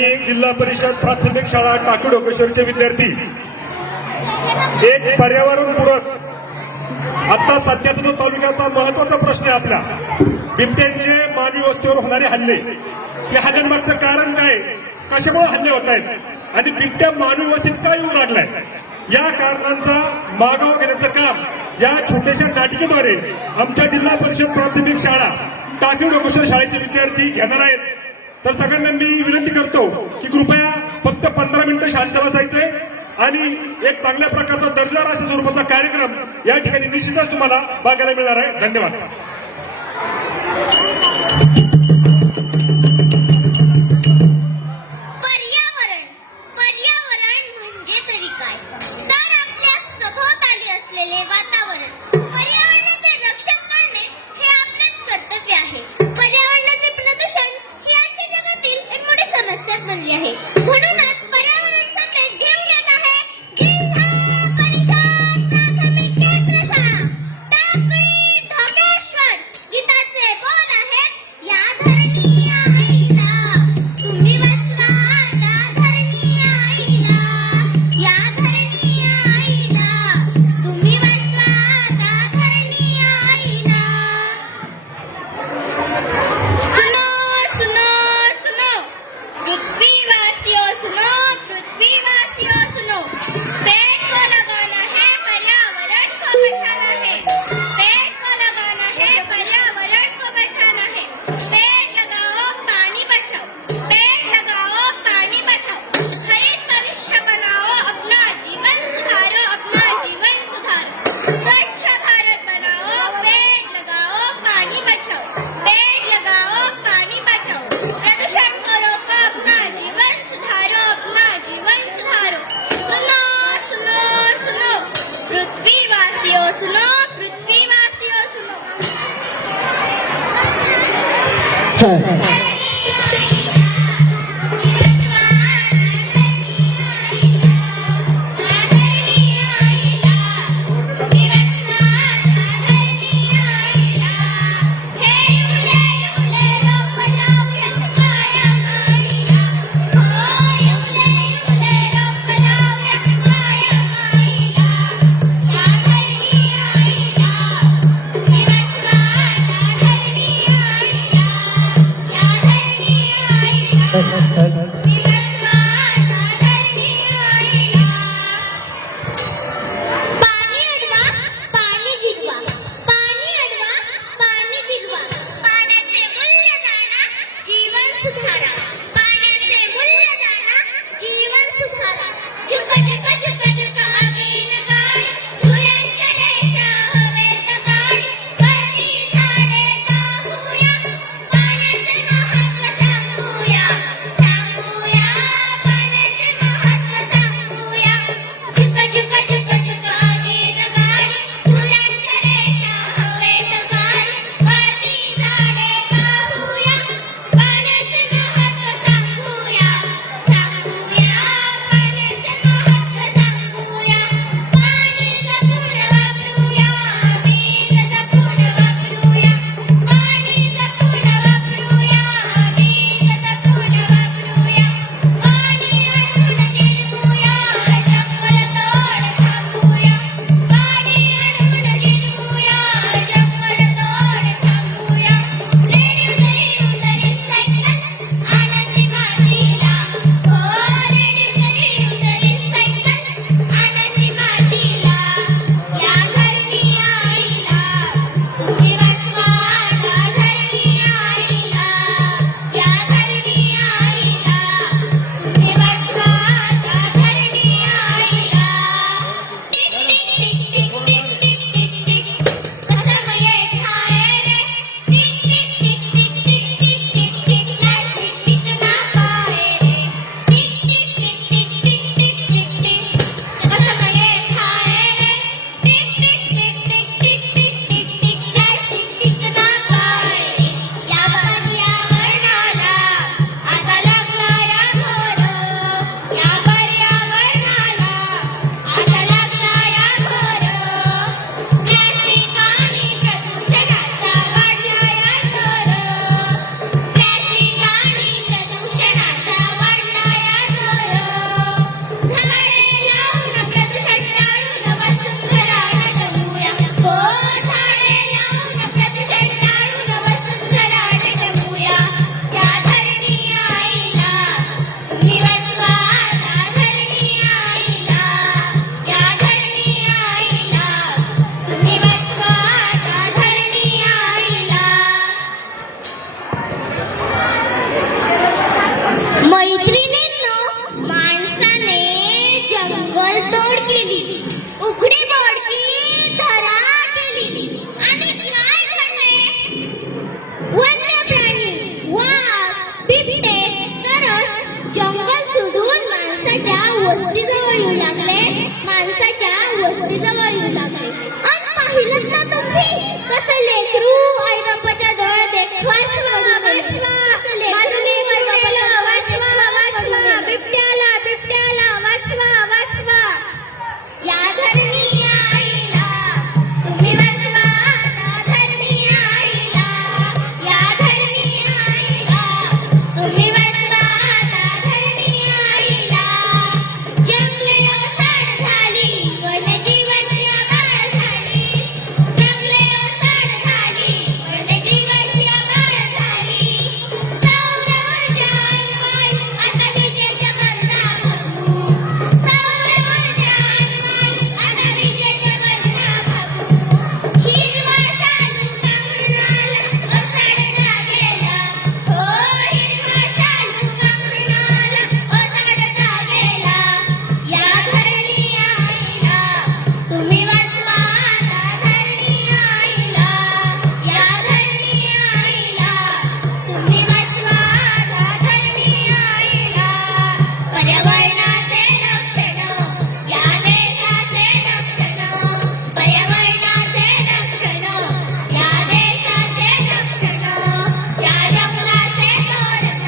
जिल्हा परिषद प्राथमिक शाळा टाकूडोकेश्वरचे विद्यार्थी एक पर्यावरणपूरक आता सध्याचा जो तालुक्याचा महत्वाचा प्रश्न आहे आपला बिबट्यांचे मानवी वस्तीवर होणारे हल्ले या हल्ल्यांमागचं कारण काय कशामुळे हल्ले होत आहेत आणि बिबट्या मानवी वस्तीत का येऊ लागलाय या कारणांचा मागोवा घेण्याचं काम या छोट्याशा नाटिकेद्वारे आमच्या जिल्हा परिषद प्राथमिक शाळा टाकूडोकेश्वर शाळेचे विद्यार्थी घेणार आहेत। तर सगळ्यांना मी विनंती करतो की कृपया फक्त 15 मिनिटं शांत बसायचंय आणि एक चांगल्या प्रकारचा दर्जेदार अशा स्वरूपाचा कार्यक्रम या ठिकाणी निश्चितच तुम्हाला बघायला मिळणार आहे। धन्यवाद। पर्यावरण म्हणजे तरी काय तर आपल्या सभोवताली असलेले वातावरण पर्यावरणाचे रक्षण करणे हे आपलेच कर्तव्य आहे। पर्यावरणाचे प्रदूषण ही आजच्या जगातील एक मोठी समस्याच बनली आहे। म्हणूनच पर्यावरण संदेश घेऊन येत आहे जिल्हा परिषद प्राथमिक केंद्र शाळा टाकळी ढोकेश्वर। गीताचे बोल आहेत या धरणी आईला तुम्ही वाचवा त्या धरणी आईला या धरणी आईला तुम्ही वाचवा त्या धरणी आईला। सुनो सुनो सुनो पृथ्वीवासियों सुनो पृथ्वीवासियों सुनो पेड़ को लगाना है पर्यावरण को बचाना है। पेड़ को लगाना है पर्यावरण को बचाना है। पेड़ लगाओ पानी बचाओ पेड़ लगाओ पानी बचाओ। हरित भविष्य बनाओ अपना जीवन सुधारो अपना जीवन सुधारो। स्वच्छ भारत बनाओ पेड़ लगाओ पानी बचाओ पेड़ लगाओ पानी बचाओ। प्रदूषण को रोको अपना जीवन सुधारो अपना जीवन सुधारो। सुनो सुनो सुनो पृथ्वीवासियों सुनो पृथ्वीवासियों सुनो। या जंगल सोडून माणसाच्या वस्तीजवळ येऊ लागले, माणसाच्या वस्तीजवळ येऊ लागले. आणि पाहिलं ना तुम्ही कसं लेकरू आई बापाच्या जवळ देखवाच बिबट्याला बिबट्याला वाचवा वाचवा. या धरणी आईला तुम्ही वाचवा, या धरणी आईला, या धरणी आईला तुम्ही वाचवा, या धरणी आईला. जंगले ओसाड झाली, वन्यजीवांची आबाळ झाली, जंगले ओसाड झाली, वन्यजीवांची आबाळ झाली. सौर ऊर्जा अन्वय आता विजेच्या गरजा भागू, सौर ऊर्जा अन्वय आता विजेच्या गरजा भागू. हिरवा शालू पांघरून आला ओसाडता गेला, हो हिरवा शालू पांघरून आला ओसाडता गेला. या धरणी आईला तुम्ही वाचवा, या धरणी आईला, या धरणी आईला तुम्ही वाचवा, या धरणी आईला. पर्यावरणाचे रक्षण या देशाचे रक्षण, पर्यावरणाचे रक्षण या देशाचे रक्षण. या जंगलाचे तोरण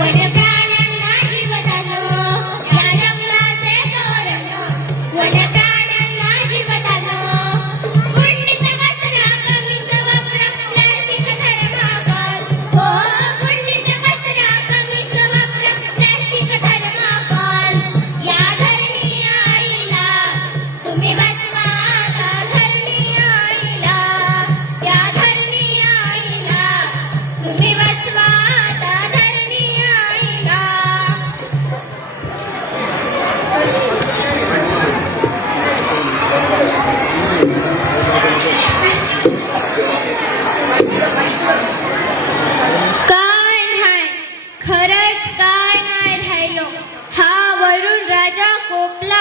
वन्यप्राण्यांना जीवदान, या जंगलाचे तोरण वन्यप्राण्यांना जीवदान. कुंडीत कचरा कमीच वापरा, प्लास्टिक थर्माकोल, हो कुंडीत कचरा कमीच वापरा, प्लास्टिक थर्माकोल. या धरणी आईला तुम्ही वाचवा, या धरणी आईला, या धरणी आईला तुम्ही वाचवा, या धरणी आईला. काय नाही, खरंच काय नाही राहिलो. हा वरुण राजा कोपला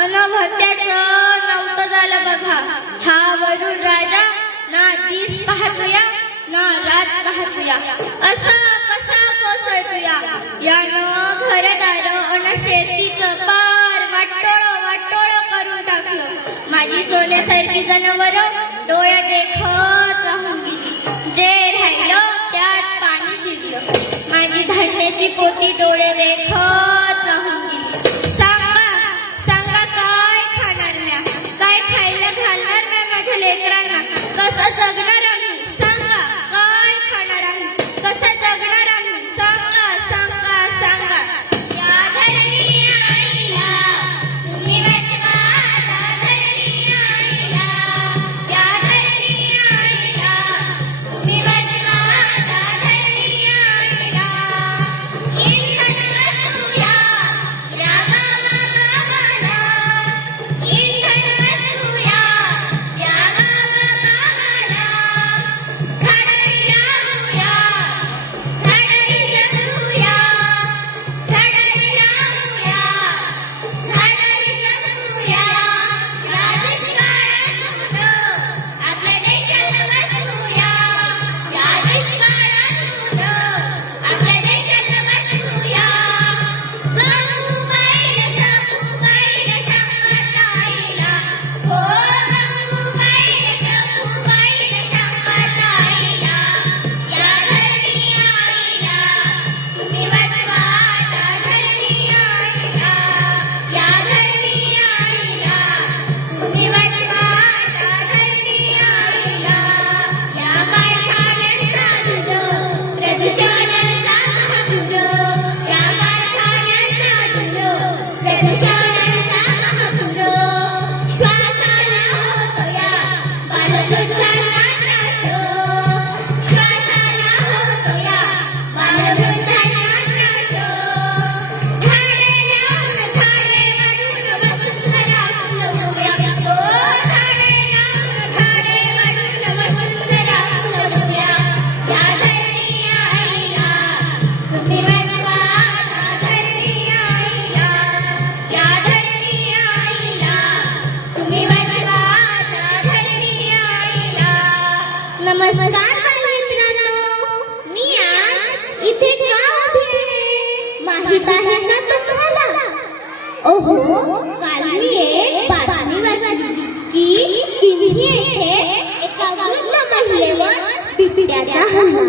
अनभत्याचं नव्हतं झालं बघा. हा वरुण राजा ना दिस पाहतोया ना रात पाहतोया, असा कसा कोसळतोया. यानं घरदार अन शेतीचं पार वाटोळ करून टाकलं. माझी सोन्यासारखी जनावर डोळ्या देखत राहून गेली. जे राहिलं त्यात पाणी शिरलं. माझी धान्याची पोती डोळे देखत राहून गेली. सांगा काय खाणार म्या, काय खायला घालणार म्या माझ्या लेकरांना, कसं जगणार आम्ही. सांगा काय खाणार आम्ही, कसं जगणार आम्ही. सांगा सांगा सांगा. या धरणी आईला तुम्ही वाचवा, या धरणी आईला, या धरणी आईला तुम्ही वाचवा, या धरणी आईला. इंधन वाचवूया या गावागावाला, इंधन वाचवूया या गावागावाला. झाडे लावूया, झाडे जगवूया, झाडे लावूया, झाडे जगवूया. या दुष्काळातून आपल्या देशाला वाचवूया, या दुष्काळातून आपल्या देशाला वाचवूया. गहू गाईला, शाहू गाईला सांगता आईला, हो गहू गाईला, शाहू गाईला सांगता आईला. या धरणी आईला तुम्ही वाचवा, या धरणी आईला, या धरणी आईला तुम्ही वाचवा, या धरणी आईला. या कारखान्यांचा धूर, प्रदूषणाचा महापूर, या कारखान्यांचा धूर, प्रदूषणाचा महापूर. श्वासाला होतोया बालवृद्धांना त्रास, श्वासाला होतोया बालवृद्धांना त्रास. झाडे लावून, झाडे वाढून वसुंधरा फुलवूया, हो झाडे लावून, झाडे वाढून वसुंधरा फुलवूया. या धरणी आईला तुम्ही वाचवा, या धरणी आईला, या आहे का तुम्हाला? ओहो, काल मी एक बातमी वाचली की किन्ही येथे एका वृद्ध महिलेवर बिबट्याचा हल्ला.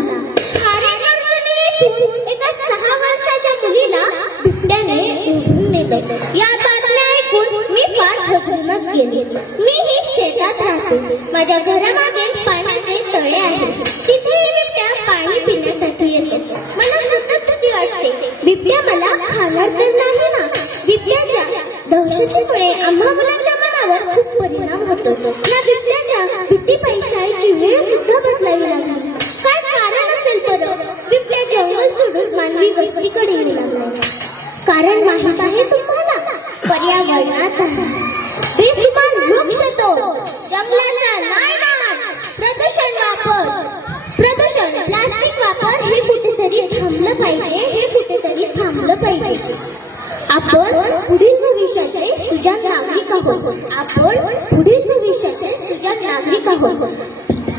खारेकरतून एका 6 वर्षाच्या मुलीला बिबट्याने उडवून नेलं. या बातम्या ऐकून मी फार घाबरूनच गेले. मी ही शेतात राहते. माझ्या घरामागे पाण्याचे तळे आहे. तिथे बिबट्या पाणी पिण्यासाठी येतो. मला सतत भीती वाटते. बिबट्या मला खाणार तर नाही ना? बिबट्याच्या दहशतीमुळे आम्हा मुलांच्या मनावर खूप परिणाम होतो. या बिबट्याच्या भीतीपेक्षाची वेळ सुद्धा बदलावी लागली. काय कारण असेल बरं? बिबट्या जंगल सोडून मानवी वस्तीकडे येऊ लागला. कारण माहित आहे तुम्हाला? पर्यावरणाचा बेसुमार वृक्षतोड, जंगलाचा नायनाट, प्रदूषण, प्लास्टिक वापर हे कुठेतरी थांबलं पाहिजे. आपण पुढील भविष्याचे सुजाण नागरिक आहोत.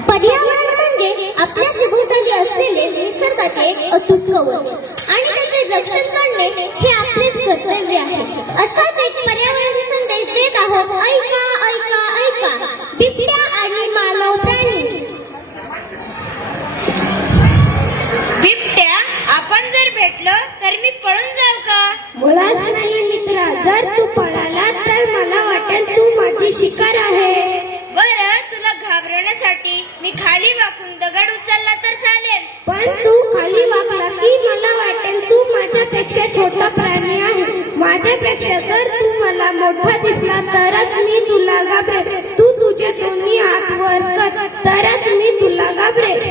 पर्यावरण म्हणजे आपल्या सभोवताली असलेले निसर्गाचे अतूट कवच आणि त्याचे रक्षण करणे हे आपलेच कर्तव्य आहे. असाच एक पर्यावरण संदेश देत आहोत. ऐका, बिबट्या आणि मानव प्राणी. बिबट्या, आपण जर भेटलो तर मी पळून जाऊ का? मुळाच नाही मित्रा. जर तू पळाला तर मला वाटेल तू माझी शिकार आहे. बरं, तुला घाबरवण्यासाठी मी खाली वाकून दगड उचलला तर चालेल. पण तू खाली वाकला की मला वाटेल तू माझ्यापेक्षा छोटा प्राणी आहे. माझ्यापेक्षा जर तू मला मोठा दिसला तरच मी तुला घाबरेल. तू तुझे दोन्ही हात वर कर तरच मी तुला घाबरेल.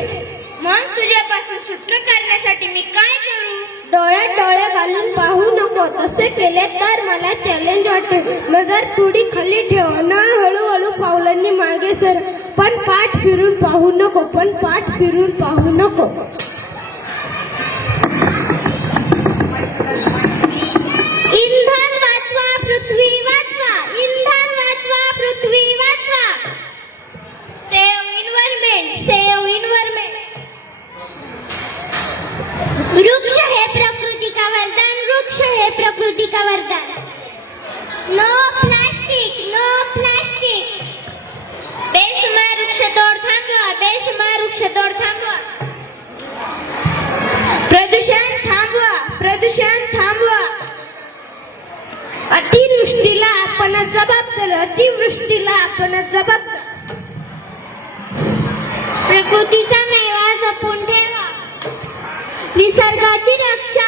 मग तुझ्यापासून सुटका करण्यासाठी मी काय करू? डोळ्यात डोळे घालून पाहू नको. तसे केले तर मला चॅलेंज वाटेल. नजर थोडी खाली ठेव ना. हळूहळू पावलांनी मागे सर. पण पाठ फिरून पाहू नको. इंधन वाचवा, पृथ्वी वाचवा. Save environment. वृक्ष है प्रकृति का वरदान. No plastic. बेसुमार वृक्षतोड थांबवा. प्रदूषण थांबवा. अतिवृष्टीला आपणच जबाबदार. प्रकृतीचा मेवा जपून ठेवा. निसर्गाची रक्षा